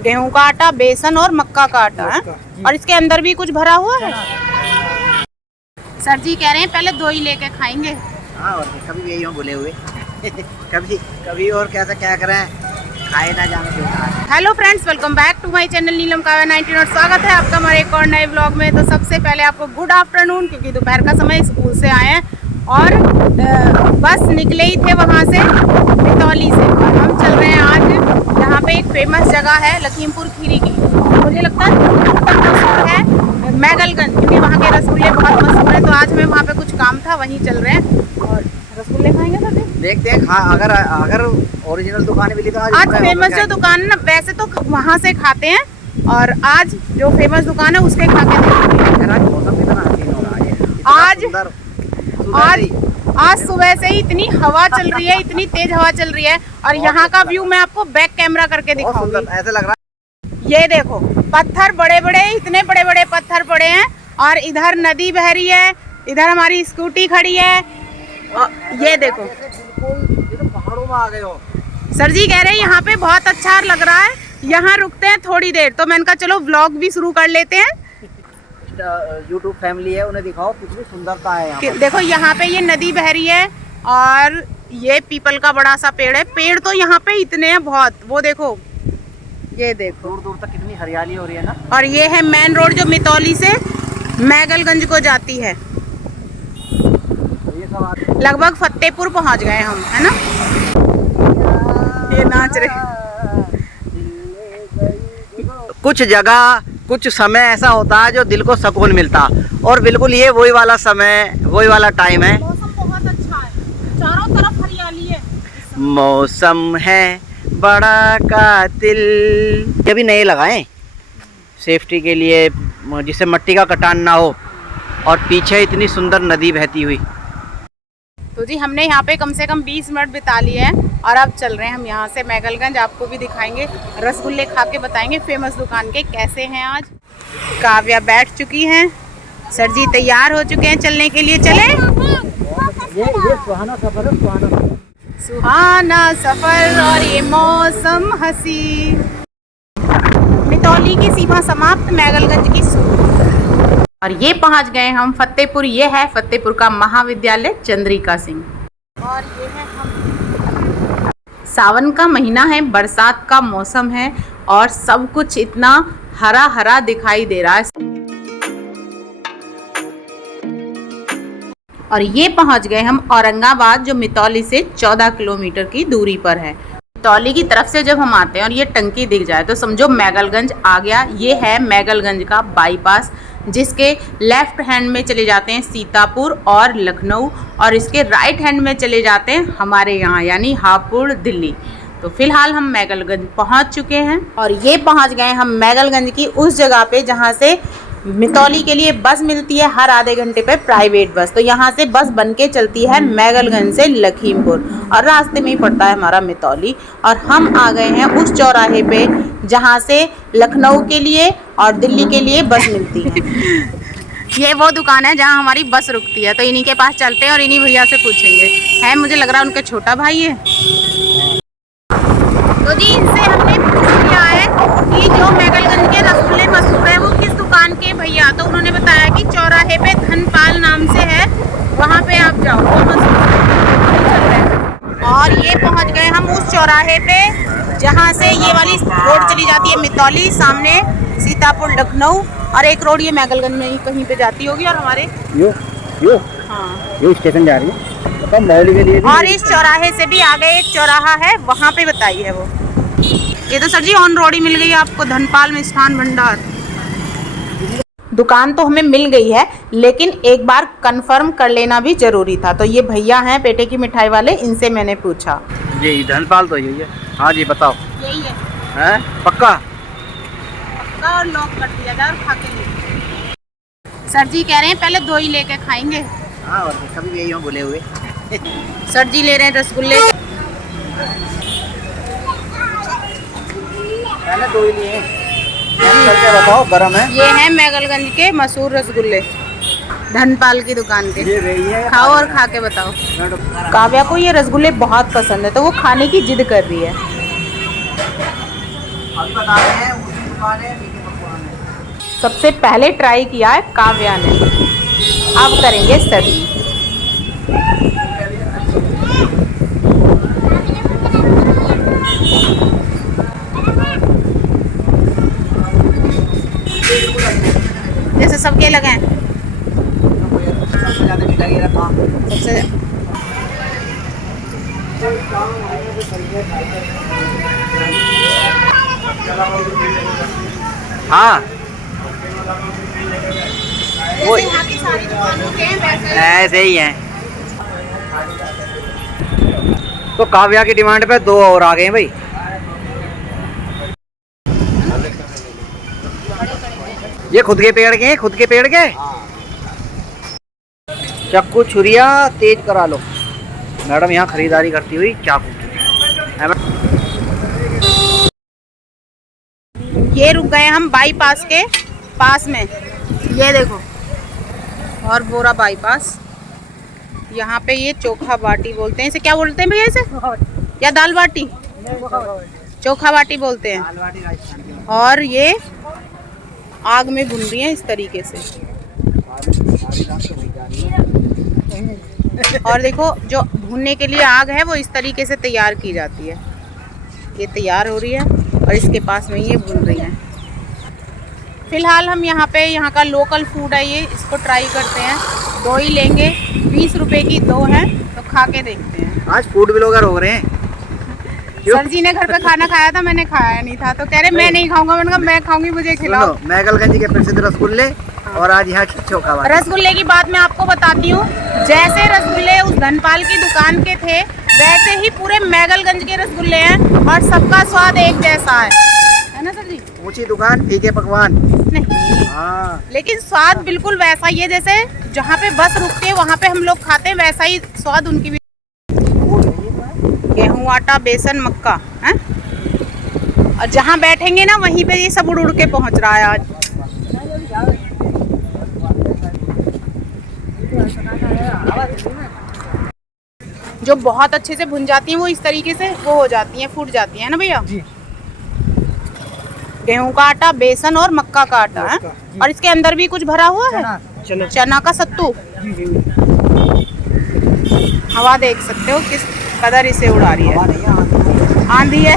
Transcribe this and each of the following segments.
गेहूं का आटा, बेसन और मक्का का आटा है। और इसके अंदर भी कुछ भरा हुआ है। सर जी कह रहे हैं पहले 2 ही लेके खाएंगे। हाँ, और कभी भी यही हो बोले हुए कभी कभी और कैसा क्या करें, खाए ना जाने देना। Hello friends, welcome back to my channel Neelam Kavya 19 और स्वागत है आपका हमारे एक और नए व्लॉग में। तो सबसे पहले आपको गुड आफ्टरनून, क्योंकि दोपहर का समय, स्कूल से आए हैं और बस निकले ही थे वहाँ से मितौली से, और हम चल रहे हैं आज यहाँ पे एक फेमस जगह है लखीमपुर खीरी की। मुझे लगता है मशहूर है मैगलगंज, क्योंकि वहाँ के रसगुल्ले बहुत मशहूर है। तो आज हमें वहाँ पे कुछ काम था, वहीं चल रहे हैं और रसगुल्ले खाएंगे सर जी। देखते हैं। हाँ, अगर ओरिजिनल दुकानें मिली तो आज फेमस जो दुकान ना, वैसे तो वहाँ से खाते हैं और आज जो फेमस दुकान है उसके खा के आज सुबह से ही इतनी हवा चल रही है, इतनी तेज हवा चल रही है। और यहाँ का व्यू मैं आपको बैक कैमरा करके दिखाऊंगी। ऐसा लग रहा है, ये देखो पत्थर बड़े बड़े, इतने बड़े बड़े पत्थर पड़े हैं और इधर नदी बह रही है, इधर हमारी स्कूटी खड़ी है। ये देखो पहाड़ों में आ गए हो। सर जी कह रहे हैं यहाँ पे बहुत अच्छा लग रहा है, यहाँ रुकते हैं थोड़ी देर। तो मैंने कहा चलो व्लॉग भी शुरू कर लेते हैं। यूट्यूब फैमिली है, उन्हें दिखाओ कितनी सुंदरता है यहाँ। देखो यहाँ पे ये नदी बह रही है और ये पीपल का बड़ा सा पेड़ है। पेड़ तो यहाँ पे इतने हैं बहुत, वो देखो, ये देखो दूर दूर तक कितनी हरियाली हो रही है ना। और ये है मेन रोड जो मितौली से मैगलगंज को जाती है। लगभग फतेहपुर पहुँच गए हम, है ना। ये नाच रहे। कुछ जगह कुछ समय ऐसा होता है जो दिल को सुकून मिलता, और बिल्कुल ये वही वाला समय, वही वाला टाइम है। मौसम बहुत अच्छा है, चारों तरफ हरियाली है। मौसम है बड़ा कातिल। ये भी नए लगाएं सेफ्टी के लिए, जिससे मिट्टी का कटान ना हो, और पीछे इतनी सुंदर नदी बहती हुई। तो जी हमने यहाँ पे कम से कम 20 मिनट बिता लिए हैं और अब चल रहे हैं हम यहाँ से मैगलगंज। आपको भी दिखाएंगे, रसगुल्ले खा के बताएंगे फेमस दुकान के कैसे हैं। आज काव्या बैठ चुकी हैं, सर जी तैयार हो चुके हैं चलने के लिए। चले ये सुहाना सफर है, सुहाना सफर और ये मौसम हंसी। मितौली की सीमा समाप्त, मैगलगंज की शुरू। और ये पहुंच गए हम फतेहपुर। ये है फतेहपुर का महाविद्यालय चंद्रिका सिंह। और ये है हम, सावन का महीना है, बरसात का मौसम है और सब कुछ इतना हरा हरा दिखाई दे रहा है। और ये पहुंच गए हम औरंगाबाद, जो मितौली से 14 किलोमीटर की दूरी पर है। मितौली की तरफ से जब हम आते हैं और ये टंकी दिख जाए तो समझो मैगलगंज आ गया। ये है मैगलगंज का बाईपास, जिसके लेफ्ट हैंड में चले जाते हैं सीतापुर और लखनऊ, और इसके राइट हैंड में चले जाते हैं हमारे यहाँ, यानी हापुड़, दिल्ली। तो फिलहाल हम मैगलगंज पहुँच चुके हैं और ये पहुँच गए हम मैगलगंज की उस जगह पे जहाँ से मितौली के लिए बस मिलती है हर आधे घंटे पे, प्राइवेट बस। तो यहाँ से बस बन के चलती है मैगलगंज से लखीमपुर, और रास्ते में ही पड़ता है हमारा मितौली। और हम आ गए हैं उस चौराहे पे जहाँ से लखनऊ के लिए और दिल्ली के लिए बस मिलती है। ये वो दुकान है जहाँ हमारी बस रुकती है। तो इन्हीं के पास चलते हैं और इन्हीं भैया से पूछेंगे। है, मुझे लग रहा है उनका छोटा भाई है। तो जी इनसे हमने पूछ लिया है कि जो मैगलगंज के रसगुल्ले मशहूर है वो किस दुकान के भैया। तो उन्होंने बताया कि चौराहे पे धनपाल नाम से है, वहाँ पे आप जाओ, वो मशहूर है। और ये पहुँच गए हम उस चौराहे पे जहाँ से ये वाली रोड चली जाती है मितौली, सामने सीतापुर, लखनऊ, और एक रोड ये मैगलगंज में ही कहीं पे जाती होगी। और हमारे यो स्टेशन जा रही है तो मौली के लिए भी। और इस चौराहे से भी आगे एक चौराहा है, वहाँ पे बताई है वो। ये तो सर जी ऑन रोड ही मिल गई आपको, धनपाल मिष्ठान भंडार। दुकान तो हमें मिल गई है, लेकिन एक बार कंफर्म कर लेना भी जरूरी था। तो ये भैया हैं पेटे की मिठाई वाले, इनसे मैंने पूछा। जी धनपाल तो यही है। हाँ जी बताओ। यही है, हैं? पक्का? पक्का। और लॉक कर दिया जाए और खा के ले। सर जी कह रहे हैं पहले 2 ही लेके खाएंगे। हाँ, और कभी भी यही हो बोले हुए सर जी ले रहे हैं रसगुल्ले। पहले 2 ही लिए। करके बताओ, गरम है। ये है मैगलगंज के मशहूर रसगुल्ले, धनपाल की दुकान के। खाओ और खा के बताओ। काव्या को ये रसगुल्ले बहुत पसंद है, तो वो खाने की जिद कर रही है। अभी बता रहे हैं उसकी दुकान है, मीठे पकवान है। सबसे पहले ट्राई किया है काव्या ने, अब करेंगे सभी। जैसे सबके लगे हैं सबसे ज़्यादा मीठा ये रखा। सबसे। हाँ जैसे यहाँ की सारी दुकानों के हैं वैसे ऐसे ही हैं। तो काव्या की डिमांड पे 2 और आ गए हैं भाई। ये खुद के पेड़ के हैं, खुद के पेड़ के। चाकू छुरिया तेज करा लो। मैडम यहाँ खरीदारी करती हुई चाकू। ये रुक गए हम बाईपास के पास में, ये देखो, और बोरा बाईपास। यहाँ पे ये चोखा बाटी बोलते हैं, इसे क्या बोलते हैं भैया इसे, या दाल बाटी? चोखा बाटी बोलते हैं। और ये आग में भून रही है इस तरीके से। और देखो जो भूनने के लिए आग है वो इस तरीके से तैयार की जाती है। ये तैयार हो रही है और इसके पास में ये भून रही है। फिलहाल हम यहाँ पे, यहाँ का लोकल फूड है ये, इसको ट्राई करते हैं। 2 ही लेंगे, 20 रुपए की 2 है, तो खा के देखते हैं। आज फूड ब्लॉगर हो रहे हैं। सर जी ने घर पे खाना खाया था, मैंने खाया नहीं था, तो कह रहे मैं नहीं खाऊंगा। मैंने कहा मैं खाऊंगी, मुझे खिलाओ। मैगलगंज के प्रसिद्ध रसगुल्ले और आज यहाँ की चोखा बाटी। रसगुल्ले की बात मैं आपको बताती हूँ, जैसे रसगुल्ले उस धनपाल की दुकान के थे वैसे ही पूरे मैगलगंज के रसगुल्ले हैं और सबका स्वाद एक जैसा है ना सर जी? ऊंची दुकान फीके पकवान नहीं, हाँ। लेकिन स्वाद बिल्कुल वैसा ही है जैसे जहाँ पे बस रुकती है वहाँ पे हम लोग खाते हैं, वैसा ही स्वाद उनकी भी। गेहूं, आटा, बेसन, मक्का है, और जहाँ बैठेंगे ना वहीं पे ये सब उड़ उड़ के पहुँच रहा है आज। जो बहुत अच्छे से भुन जाती हैं वो इस तरीके से वो हो जाती हैं, फूट जाती हैं ना भैया। गेहूं का आटा, बेसन और मक्का का आटा है, और इसके अंदर भी कुछ भरा हुआ है, चना का सत्तू। हवा देख सकते हो किस कदर इसे उड़ा रही है, आंधी है,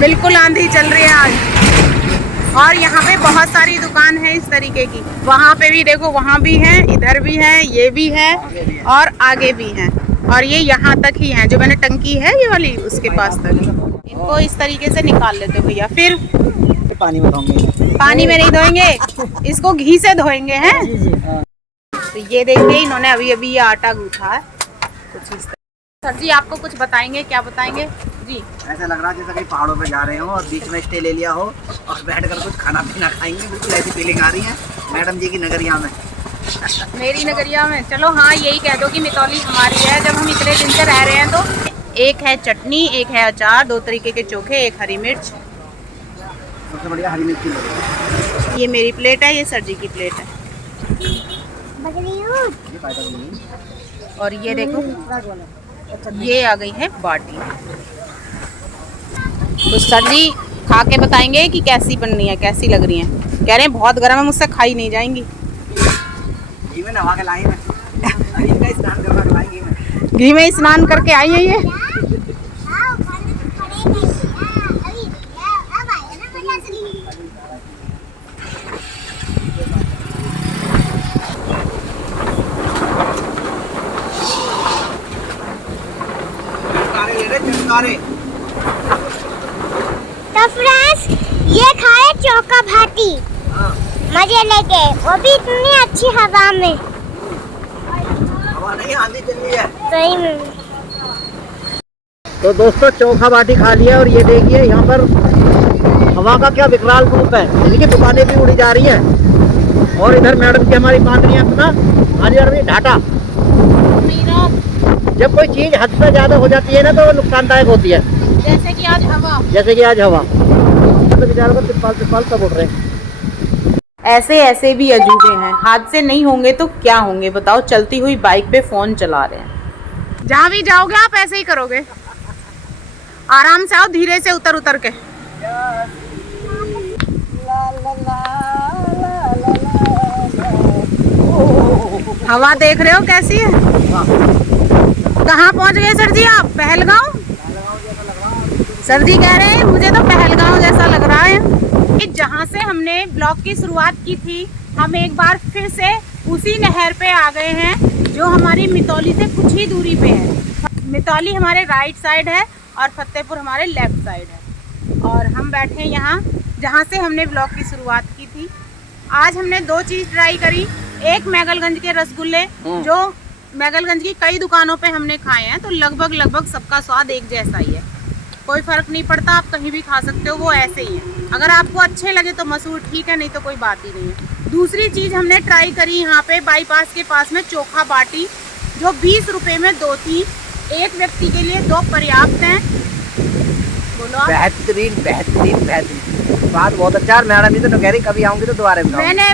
बिल्कुल आंधी चल रही है आज। और यहाँ पे बहुत सारी दुकान है इस तरीके की, वहाँ पे भी देखो, वहाँ भी है, इधर भी है, ये भी है और आगे भी है, और ये यहाँ तक ही है, जो मैंने टंकी है ये वाली उसके पास तक। इनको इस तरीके से निकाल लेते हो भैया, फिर पानी में धोएंगे। पानी में नहीं धोएंगे, इसको घी से धोएंगे हैं। तो ये देखिए इन्होंने अभी अभी ये आटा गूंथा है कुछ इस तरह। सर जी आपको कुछ बताएंगे, क्या बताएंगे जी? ऐसा लग रहा है जैसे कहीं पहाड़ों पे जा रहे हो और बीच में स्टे ले लिया हो और बैठकर कुछ खाना पीना खाएंगे, बिल्कुल ऐसी फीलिंग आ रही है मैडम जी की नगरिया में। मेरी नगरिया में, चलो हाँ यही कह दो कि मितौली हमारी है, जब हम इतने दिन से रह रहे हैं। तो एक है चटनी, एक है अचार, 2 तरीके के चोखे, एक हरी मिर्च। सबसे बढ़िया हरी मिर्च की। ये मेरी प्लेट है, ये सर जी की प्लेट है। और ये देखो ये आ गई है बाटी। तो सर जी खा के बताएंगे कि कैसी बननी है, कैसी लग रही है। कह रहे हैं बहुत गर्म है, मुझसे खाई नहीं जाएंगी। घी में नहा के लाई मैं, इनका स्नान करवा के लाएंगे मैं। घी में स्नान करके आई है ये। तो फ्रेंड्स ये खाए चोखा भाटी मजे लेके, वो भी इतनी अच्छी हवा में। हवा नहीं, आंधी चल रही है सही में। तो दोस्तों चोखा बाटी खा लिया और ये देखिए यहाँ पर हवा का क्या विकराल रूप है। इनकी दुकानें भी उड़ी जा रही हैं और इधर मैडम की हमारी बांध रही है अपना हरी ढाटा। जब कोई चीज हद से ज्यादा हो जाती है ना तो वो नुकसानदायक होती है, जैसे कि आज हवा, जैसे कि आज हवा। तो बेचारों को तिरपाल सब उड़ रहे हैं। ऐसे ऐसे भी अजूबे हैं, हादसे नहीं होंगे तो क्या होंगे बताओ। चलती हुई बाइक पे फोन चला रहे हैं। जहाँ भी जाओगे आप ऐसे ही करोगे, आराम से आओ, धीरे से उतर उतर के। हवा देख रहे हो कैसी है? कहाँ पहुँच गए सर जी आप? पहलगांव? सर जी कह रहे हैं मुझे तो पहलगांव जैसा लग रहा है। जहाँ से हमने ब्लॉग की शुरुआत की थी, हम एक बार फिर से उसी नहर पे आ गए हैं जो हमारी मितौली से कुछ ही दूरी पे है। मितौली हमारे राइट साइड है और फतेहपुर हमारे लेफ्ट साइड है, और हम बैठे हैं यहाँ जहाँ से हमने ब्लॉग की शुरुआत की थी। आज हमने दो चीज़ ट्राई करी। एक मैगलगंज के रसगुल्ले, जो मैगलगंज की कई दुकानों पे हमने खाए हैं, तो लगभग सबका स्वाद एक जैसा ही है, कोई फ़र्क नहीं पड़ता, आप कहीं भी खा सकते हो, वो ऐसे ही है। अगर आपको अच्छे लगे तो मसूर ठीक है, नहीं तो कोई बात ही नहीं है। दूसरी चीज़ हमने ट्राई करी यहाँ पे बाईपास के पास में चोखा बाटी, जो 20 रुपये में 2 थी। एक व्यक्ति के लिए 2 पर्याप्त हैं। बोलो आप। बेहतरीन बेहतरीन बेहतरीन, बात बहुत अच्छा। मैडम जी तो कह रही कभी आऊंगी तो दोबारा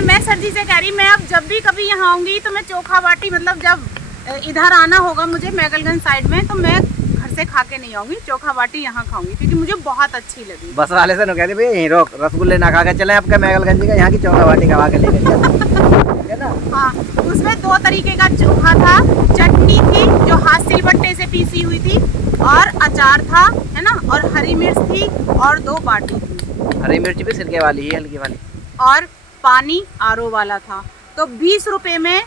मैं सर जी से कह रही, मैं अब जब भी कभी यहाँ आऊंगी तो मैं चोखा बाटी, मतलब जब इधर आना होगा मुझे मैगलगंज साइड में, तो मैं घर से खा के नहीं आऊंगी, चोखा बाटी यहाँ खाऊंगी, क्योंकि मुझे बहुत अच्छी लगी। बस वाले से कह रही भैया यहीं रोक, रसगुल्ले ना खा के चले, आपका मैगलगंज का यहाँ की चोखा बाटी खा के लेके ना। हाँ, उसमें 2 तरीके का चोखा था, चटनी थी जो हाथ सिलबट्टे से पीसी हुई थी, और अचार था, है ना, और हरी मिर्च थी, और 2 बाटी थी। हरी मिर्च भी सिरके वाली है, हल्की वाली, और पानी आरओ वाला था। तो 20 रुपए में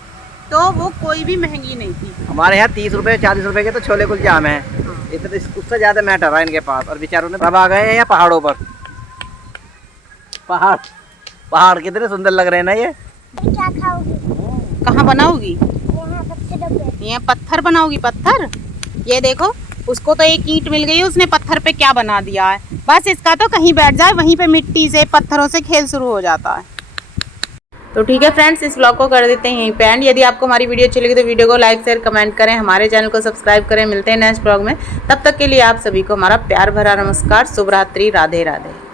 तो वो कोई भी महंगी नहीं थी। हमारे यहाँ 30 रुपए 40 रुपए के तो छोले कुलचे आम है। इतने उससे ज्यादा मैटर है इनके पास, और बेचारों ने अब आ गए हैं यहाँ पहाड़ों पर। पहाड़ कितने सुंदर लग रहे हैं ना ये। क्या खाओगी? कहाँ बनाओगी? यहाँ पत्थर पे। ये पत्थर बनाओगी? पत्थर, ये देखो, उसको तो एक ईंट मिल गई, उसने पत्थर पे क्या बना दिया है। बस इसका तो कहीं बैठ जाए वहीं पे मिट्टी से पत्थरों से खेल शुरू हो जाता है। तो ठीक है फ्रेंड्स, इस व्लॉग को कर देते हैं यहीं पे एंड। यदि आपको हमारी वीडियो अच्छी लगी तो वीडियो को लाइक शेयर कमेंट करें, हमारे चैनल को सब्सक्राइब करें। मिलते हैं नेक्स्ट व्लॉग में, तब तक के लिए आप सभी को हमारा प्यार भरा नमस्कार, शुभ रात्रि, राधे राधे।